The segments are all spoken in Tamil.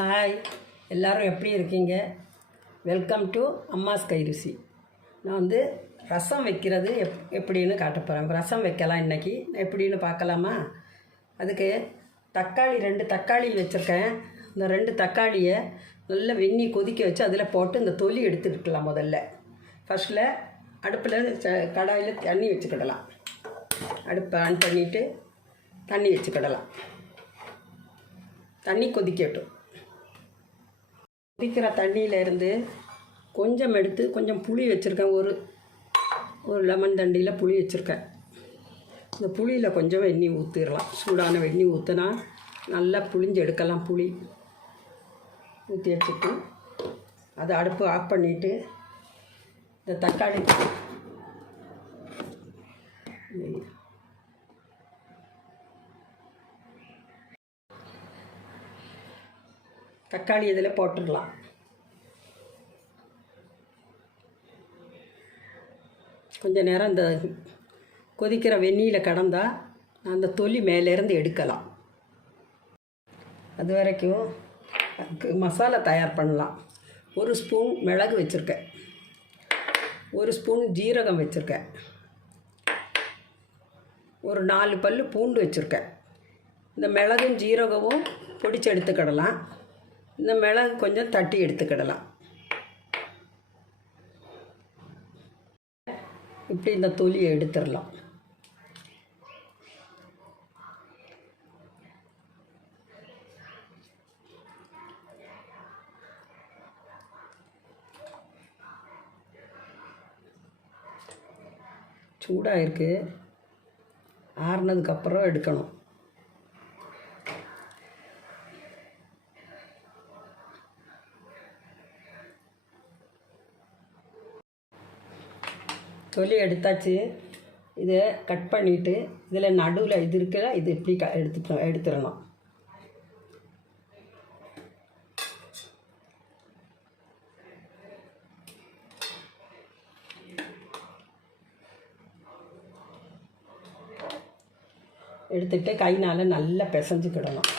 ஹாய், எல்லோரும் எப்படி இருக்கீங்க? Welcome to அம்மாஸ் Kairuchi. நான் ரசம் வைக்கிறது எப்படின்னு காட்ட போகிறேன். ரசம் வைக்கலாம் இன்றைக்கி. எப்படின்னு பார்க்கலாமா? அதுக்கு தக்காளி 2 தக்காளி வச்சுருக்கேன். இந்த 2 தக்காளியை நல்லா வெந்நீர் கொதிக்க வச்சு அதில் போட்டு இந்த தொலி எடுத்துக்கிடலாம். முதல்ல ஃபஸ்ட்டில் அடுப்பில் கடாயில் தண்ணி வச்சுக்கிடலாம். அடுப்பை ஆன் பண்ணிவிட்டு தண்ணி வச்சுக்கிடலாம். தண்ணி கொதிக்கட்டும். கொதிக்கிற தண்ணியிலேருந்து கொஞ்சம் எடுத்து கொஞ்சம் புளி வச்சுருக்கேன். ஒரு லெமன் தண்டியில் புளி வச்சுருக்கேன். இந்த புளியில் கொஞ்சம் வெந்நீர் ஊற்றிடலாம். சூடான வெந்நீர் ஊற்றினா நல்லா புளிஞ்சு எடுக்கலாம். புளி ஊற்றி வச்சுட்டு அதை அடுப்பு ஆஃப் பண்ணிவிட்டு இந்த தக்காளி இதில் போட்டுடலாம். கொஞ்சம் நேரம் இந்த கொதிக்கிற வெந்நீரில் கடந்தால் அந்த தொலி மேலேருந்து எடுக்கலாம். அது வரைக்கும் மசாலா தயார் பண்ணலாம். 1 ஸ்பூன் மிளகு வச்சுருக்கேன், 1 ஸ்பூன் ஜீரகம் வச்சுருக்கேன், ஒரு 4 பல் பூண்டு வச்சுருக்கேன். இந்த மிளகும் ஜீரகமும் பொடிச்சு எடுத்துக்கிடலாம். இந்த மிளகு கொஞ்சம் தட்டி எடுத்துக்கிடலாம். இப்படி இந்த தொலியை எடுத்துடலாம். சூடாக இருக்குது. ஆறுனதுக்கப்புறம் எடுக்கணும். தொலி எடுத்தாச்சு. இதை கட் பண்ணிவிட்டு இதில் நடுவில் இது இருக்கிற இது இப்படி எடுத்துடணும். எடுத்துகிட்டு கைனால் நல்லா பிசைஞ்சுக்கிடணும்.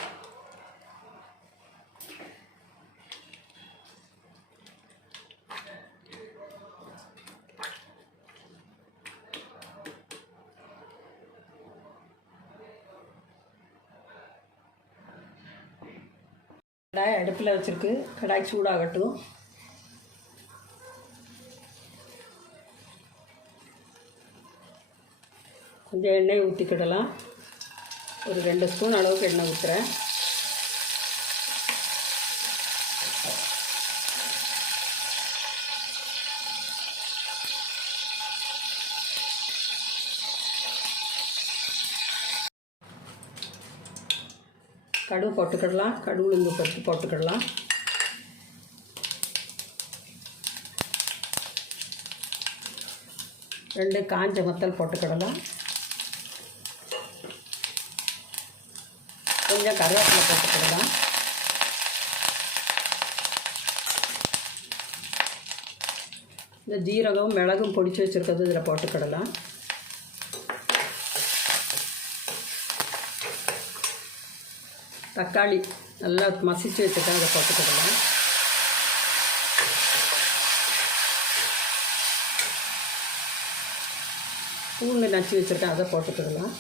கடாய் அடுப்பில் வச்சுருக்கு. கடாய் சூடாகட்டும். கொஞ்சம் எண்ணெய் ஊற்றிக்கிடலாம். ஒரு 2 ஸ்பூன் அளவுக்கு எண்ணெய் ஊற்றுறேன். கடுகு போட்டுக்கிடலாம். கடுகு உளுந்து பருப்பு போட்டுக்கிடலாம். ரெண்டு காஞ்ச வத்தல் போட்டுக்கிடலாம். கொஞ்சம் கருவேப்பிலை போட்டுக்கிடலாம். இந்த ஜீரகம் மிளகும் பொடிச்சு வச்சுருக்கிறது இதில் போட்டுக்கிடலாம். தக்காளி நல்லா மசிச்சு வச்சுட்டேன், அதை போட்டுக்கிடலாம். பூண்டு நச்சு வச்சுருக்கேன், அதை போட்டுக்கிடலாம்.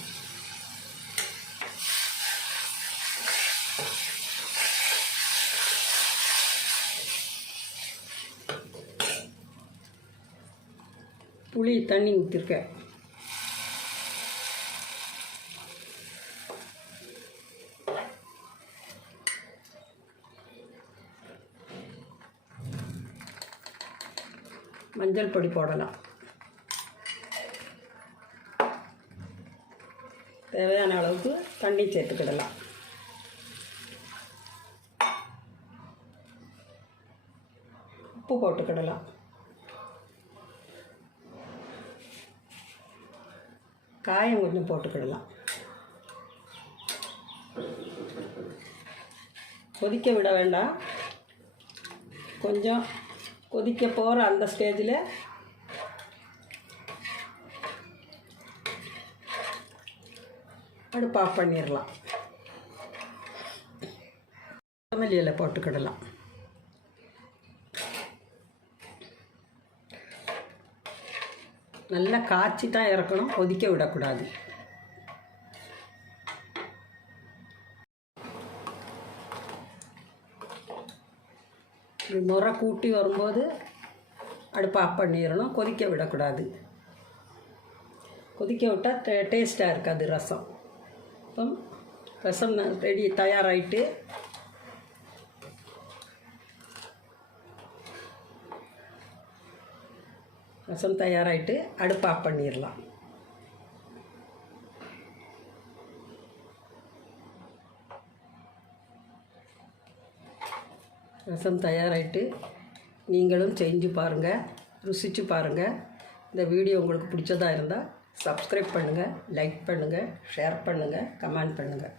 புளி தண்ணி ஊற்றிருக்கேன். மஞ்சள் பொடி போடலாம். தேவையான அளவுக்கு தண்ணி சேர்த்துக்கிடலாம். உப்பு போட்டுக்கிடலாம். காயம் கொஞ்சம் போட்டுக்கிடலாம். கொதிக்க விட வேண்டாம். கொஞ்சம் கொதிக்க போகிற அந்த ஸ்டேஜில் அடுப்பு ஆஃப் பண்ணிடலாம். கொத்தமல்லி இலை போட்டுக்கிடலாம். நல்லா காய்ச்சி தான் இறக்கணும், கொதிக்க விடக்கூடாது. நுரை கூட்டி வரும்போது அடுப்பை ஆஃப் பண்ணிடணும், கொதிக்க விடக்கூடாது. கொதிக்க விட்டால் டேஸ்ட்டாக இருக்காது ரசம். இப்போ ரசம் ரெடி தயாராகிட்டு ரசம் தயாராகிட்டு அடுப்பு ஆஃப் பண்ணிடலாம். ரசம் தயாராகிட்டு நீங்களும் செஞ்சு பாருங்கள், ருசித்து பாருங்கள். இந்த வீடியோ உங்களுக்கு பிடிச்சதாக இருந்தால் சப்ஸ்கிரைப் பண்ணுங்கள், லைக் பண்ணுங்கள், ஷேர் பண்ணுங்கள், கமெண்ட் பண்ணுங்கள்.